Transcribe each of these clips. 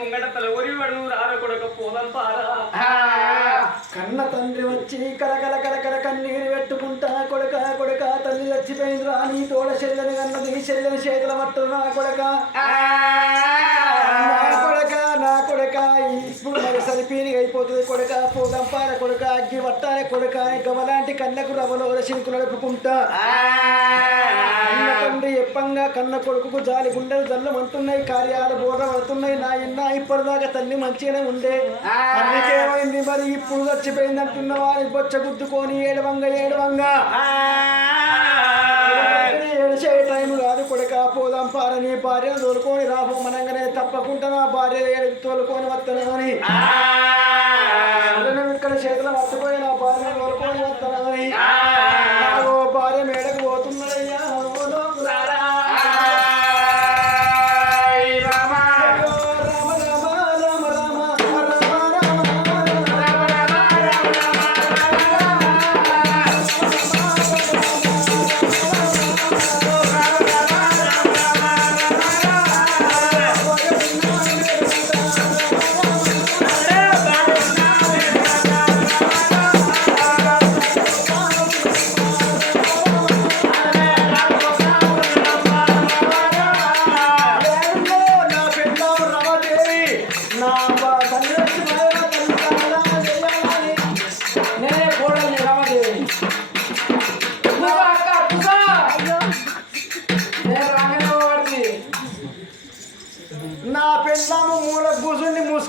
ముంగట తలగొరి పడు రార కొడక పోదాం పారా. కన్న తండ్రి వచ్చి కలకల కలకల కన్నీరు పెట్టుకుంటా కొడక కొడక తల్లి చచ్చిపోయింది రా నీ తోడ చెల్లెని కన్నది చెల్లెని చేతుల పట్టు నా కొడక. నా కొడక నా కొడక ఇప్పుడు మరి సరిపీని అయిపోతుంది కొడక పోదంపార కొడక అగ్గి పట్టాలి కొడక గవలాంటి కళ్ళకు రవలో సింకులు నడుపుకుంటా. తండ్రి ఎప్పంగా కన్న కొడుకుకు జాలి గుండెలు జల్లమంటున్నాయి కార్యాలు బోధ పడుతున్నాయి. నా ఇన్న ఇప్పటిదాకా తల్లి మంచిగానే ఉండే అందుకేమైంది మరి ఇప్పుడు చచ్చిపోయింది అంటున్న వారి బొచ్చ గుద్దుకొని ఏడవంగ ఏడవంగ. ఏడిచే టైం కాదు. కొడుక పోదాం పారని భార్యను తోలుకొని రాబోమనంగానే తప్పకుండా నా భార్య ఏడుకు తోలుకొని వస్తానని పిల్లను ఇక్కడ చేతులు పట్టుకొని నా భార్యను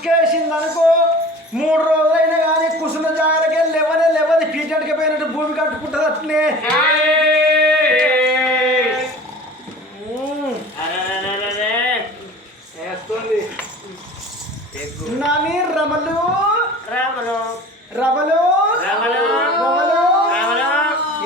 కూసుని ముసుకేసింది అనుకో మూడు రోజులైనా కానీ కుసుల జాగ్రత్తగా లేవనే లేవని పీటడికి పోయినట్టు భూమి కట్టుకుంటుంది అట్లే. నాని రమలు. రమలు రమలు.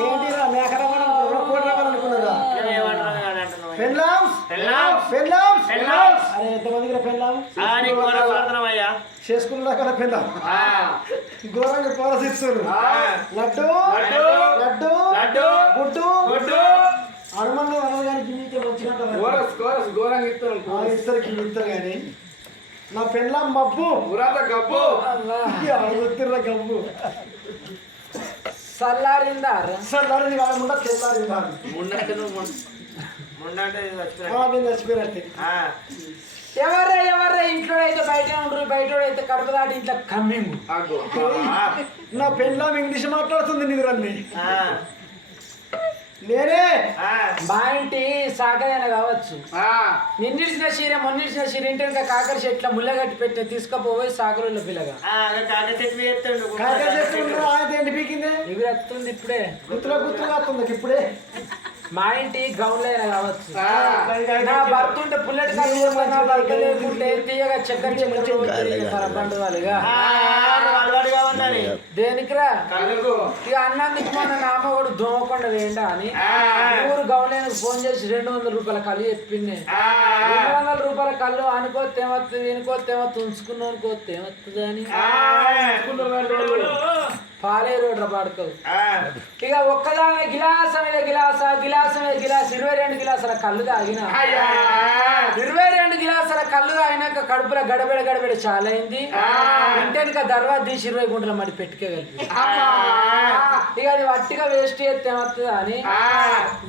ఏంటి రా మేక రమలు అనుకున్నారా? కోడి రమలు అనుకున్నారా ఏమంటున్నావు కదా అంటున్నావు. పెళ్ళాంస్ పెళ్ళాంస్. పెళ్ళాంస్ పెళ్ళాంస్. అరే ఎంతమందికి పెళ్ళాం ఆ, నీకు కూడా ప్రార్థనమయ్యా. చేసుకున్న కదా పెళ్ళాం? ఆ, ఘోరంగా కోరసిస్తారు ఆ. లడ్డు లడ్డు. లడ్డు. గుడ్డు గుడ్డు. హనుమన్ను అనగానికి నీకే వచ్చినట్టు ఇస్తారు. కి ఇస్తారు కానీ నా పెళ్ళాం మబ్బు? పురాత గబ్బు. గుర్తిర్ర గబ్బు. సల్లారిందా? సల్లారింది కాకుండా తెల్లారింది కాదు. ముండంటే నువ్వు ముండంటే చచ్చిపోయినట్టే. ఎవర్రా ఎవర్రా ఇంట్లో అయితే బయట ఉండరు బయట అయితే కడప దాటి ఇంట్లో కమ్మింగ్ నా పెళ్ళాం ఇంగ్లీష్ మాట్లాడుతుంది ఆ, నేనే. మా ఇంటి సాగదైన కావచ్చు. ఆ, నిన్నిడిచిన చీర మొన్నిడిచిన చీర ఇంటి కాకర చెట్ల ముళ్ళగట్టి పెట్టి తీసుకుపోయి సాగరుల పిల్లగా. ఆ, అదే కాక చెట్లు ఎత్తండు. కాకా చెట్టు ఎగురు వస్తుంది ఇప్పుడే. గుత్తులో గుత్తుగా వస్తుంది ఇప్పుడే. మా ఇంటి గ్రౌండ్ అయినా కావచ్చు. నా భర్త ఉంటే నా భర్త లేకుంటే తీయగా చక్కెర చక్కెర పండు వాళ్ళుగా. దేనికిరా? ఇక అన్నందుకు మన నామగోడు దోమకొండ వేయండా అని. ఊరు గౌన్లైనకు ఫోన్ చేసి రెండు వందల రూపాయల కళ్ళు చెప్పింది. రెండు వందల రూపాయల కళ్ళు అనుకోతే ఏమవుతుంది వినుకోతే ఏమవుతుంది ఉంచుకున్నావు అనుకోతే ఏమవుతుంది అని పాలే రోడ్ల పాడుకోవు. ఇక ఒక్కదాని గిలాస మీద గిలాస గిలాస మీద గిలాస్ ఇరవై రెండు గిలాసుల కళ్ళు తాగిన. ఇరవై రెండు గిలాసుల కళ్ళు తాగినాక కడుపులో గడబెడ గడబెడ చాలా అయింది ఇంటెనక దర్వా తీసి ఇరవై గుంటల మడి పెట్టుకోగలిపి ఇక అది వట్టిగా వేస్ట్ చేస్తే ఏమవుతుంది అని.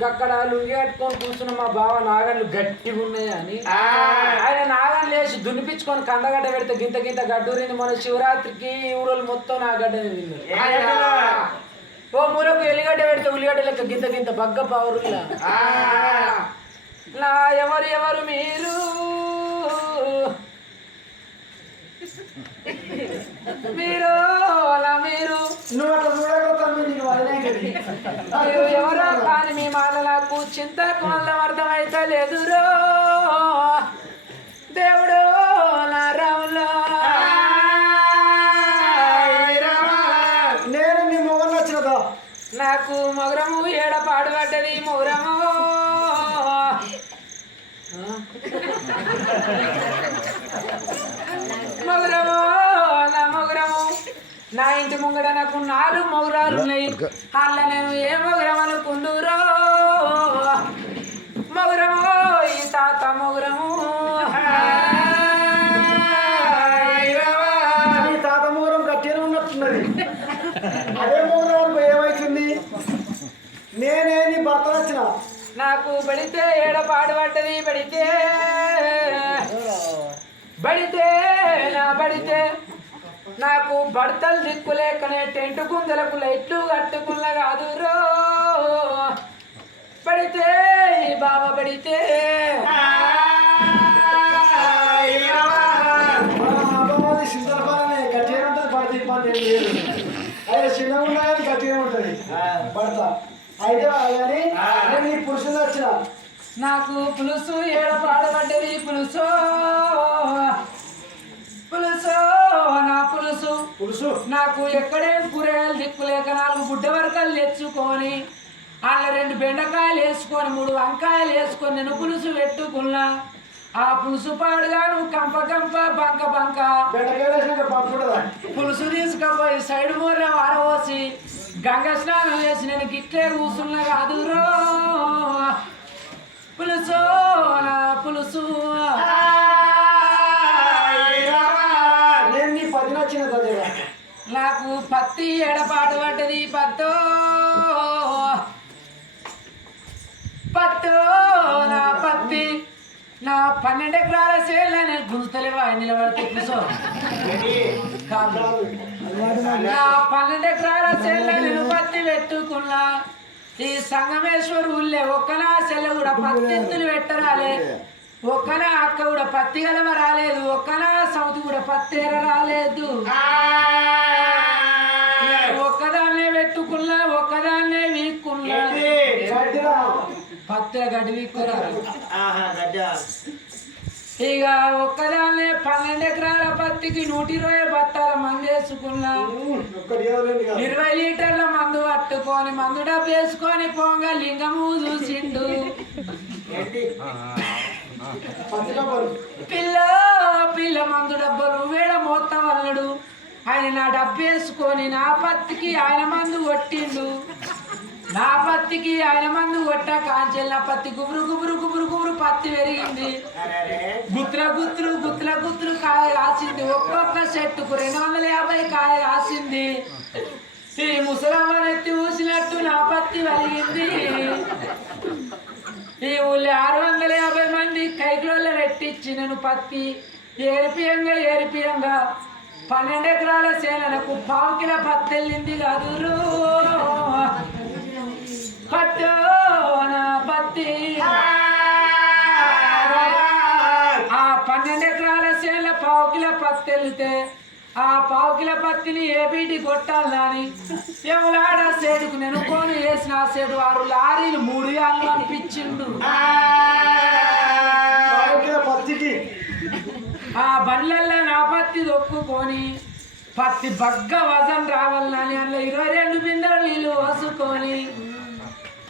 అక్కడ లుంగి కట్టుకొని కూర్చున్న మా బావ నాగన్లు గట్టిగా ఉన్నాయి అని ఆ. ఆయన నాగన్ లేచి దున్నిపించుకొని కందగడ్డ పెడితే గింత గింత గడ్డూరిని మన శివరాత్రికి ఊరోళ్ళు మొత్తం నా గడ్డని తిన్నారు. ఓ మూలకు ఎల్లిగడ్డ పెడితే ఉల్లిగడ్డ లెక్క గింత గింత బగ్గ పావురులా ఆ. నా ఎవరు ఎవరు మీరు? మీరు అలా మీరు. నువ్వు అట్లా మీరు ఎవరో కానీ మీ మాట నాకు చింత కొందం నాకు మొగరము ఏడ పాడుపడ్డది మొగరము. మొగరము నా మొగరము. నా ఇంటి ముంగడ నాకు నాలుగు మొగురాలు ఉన్నాయి. అల్ల నేను ఏ మొగురం అనుకుందురో? బడితే ఏడ పాడుపడ్డది బడితే బడితే నా బడితే నాకు బడతలు దిక్కులేకనే టెంట్ కుందలకు లైట్లు కట్టుకున్న కాదు రో. పడితే ఈ బావ పడితే. పడితే అయితే చిన్నగా ఉన్నా కానీ గట్టిగా ఉంటుంది పడతా అయితే కానీ నేను నీ పురుషులు వచ్చిన. నాకు పులుసు ఏడ పాడబడ్డది పులుసు. పులుసు నా పులుసు. పురుషు నాకు ఎక్కడేం కూరగాయలు దిక్కులేక నాలుగు బుడ్డ వరకలు తెచ్చుకొని అందులో రెండు బెండకాయలు వేసుకొని మూడు వంకాయలు వేసుకొని నేను పులుసు పెట్టుకున్నా. ఆ పులుసు పాడుగా నువ్వు కంప కంప బంక బంక. పులుసు తీసుకపోయి సైడ్ మూర వారవోసి గంగ స్నానం చేసి నేను గిట్లే కూర్చున్నా కాదు పన్నెండు ఎకరాల సేల్ నేను గుంతలేవా నిలబడితే కూర్చో. పన్నెండు ఎకరాల సేల్ నేను పత్తి పెట్టుకున్నా ఈ సంగమేశ్వర్ ఊళ్ళే ఒక్కనా సెల్ల కూడా పత్తి ఎత్తులు పెట్టరాలే. ఒక్కనా అక్క కూడా పత్తి గలవ రాలేదు. ఒక్కనా సౌతి కూడా పత్తి ఎర రాలేదు. ఒక్కదాన్నే పెట్టుకున్నా ఒక్కదాన్నే వీక్కున్నా. పత్తి గడ్డి గడ్డ. ఇక ఒక్కదాన్నే పన్నెండు ఎకరాల పత్తికి నూట ఇరవై బత్తాల మందు వేసుకున్నా. ఇరవై లీటర్ల మందు పట్టుకొని మందు డబ్బు వేసుకొని పోగా లింగము చూసిండు. పిల్ల పిల్ల మందు డబ్బలు వేడ మొత్తం అల్లడు ఆయన నా డబ్బు వేసుకొని నా పత్తికి ఆయన మందు కొట్టిండు. నా పత్తికి ఆయన మందు కొట్ట కాంచెల్ నా పత్తి గుబురు గుబురు గుబురు గుబురు పత్తి పెరిగింది. గుత్ర గుత్రు గుత్ర గుత్రు కాయ కాసింది. ఒక్కొక్క చెట్టుకు రెండు వందల యాభై కాయ కాసింది. ఈ ముసలమ్మనెత్తి ఊసినట్టు నా పత్తి వలిగింది. ఈ ఊళ్ళో ఆరు వందల యాభై మంది కైకులలో రెట్టించి నేను పత్తి ఏరిపియంగా ఏరిపియంగా పన్నెండు ఎకరాల సేనలకు పావు కిలో పత్తి వెళ్ళింది కదురు. పత్తి ఆ పన్నెండు ఎకరాల సేల పావు కిలో పత్తి వెళ్తే ఆ పావు కిలో పత్తిని ఏబీటి కొట్టాలని ఎవలాడ సేటుకు నేను కోను వేసిన ఆ సేటు ఆరు లారీలు మూడు యాళ్ళు అనిపించిండు పత్తికి ఆ బండ్లల్లో నా పత్తి దొక్కుకొని పత్తి బగ్గ వజన్ రావాలని అందులో ఇరవై రెండు బిందెలు నీళ్ళు వసుకొని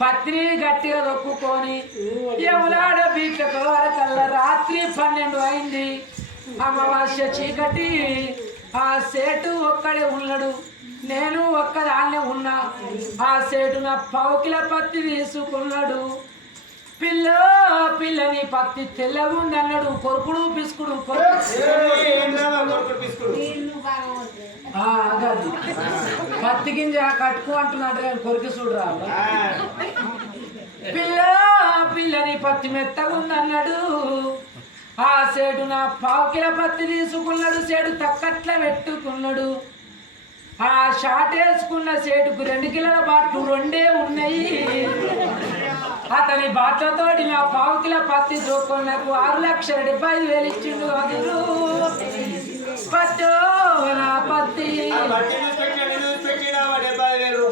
పత్తిని గట్టిగా దొక్కుకొని ఎవలాడ బీట్లకు వరకల్లా రాత్రి పన్నెండు అయింది. అమావాస్య చీకటి ఆ సేటు ఒక్కడే ఉన్నాడు. నేను ఒక్కదాన్నే ఉన్నా. ఆ సేటు నా పావుకిల పత్తి తీసుకున్నాడు. పిల్ల పిల్లని పత్తి కొరుకుడు పిసుకుడు కొరుకుడు. అగది. పత్తి గింజ కట్టుకు అంటున్నాడు కానీ కొరికి చూడరా. పిల్ల పిల్లని పత్తి మెత్తగా ఉందన్నాడు ఆ సేడు నా పావుకిల పత్తి తీసుకున్నాడు. సేడు తక్కట్ల పెట్టుకున్నాడు. ఆ షార్ట్ వేసుకున్న సేటుకు రెండు కిలోల బాట్లు రెండే ఉన్నాయి. అతని బాట్లతోటి నా పావు కిలో పత్తి దూకొని నాకు ఆరు లక్షల డెబ్బై ఐదు వేలు ఇచ్చిండు అదురు. పట్టు నా పత్తి.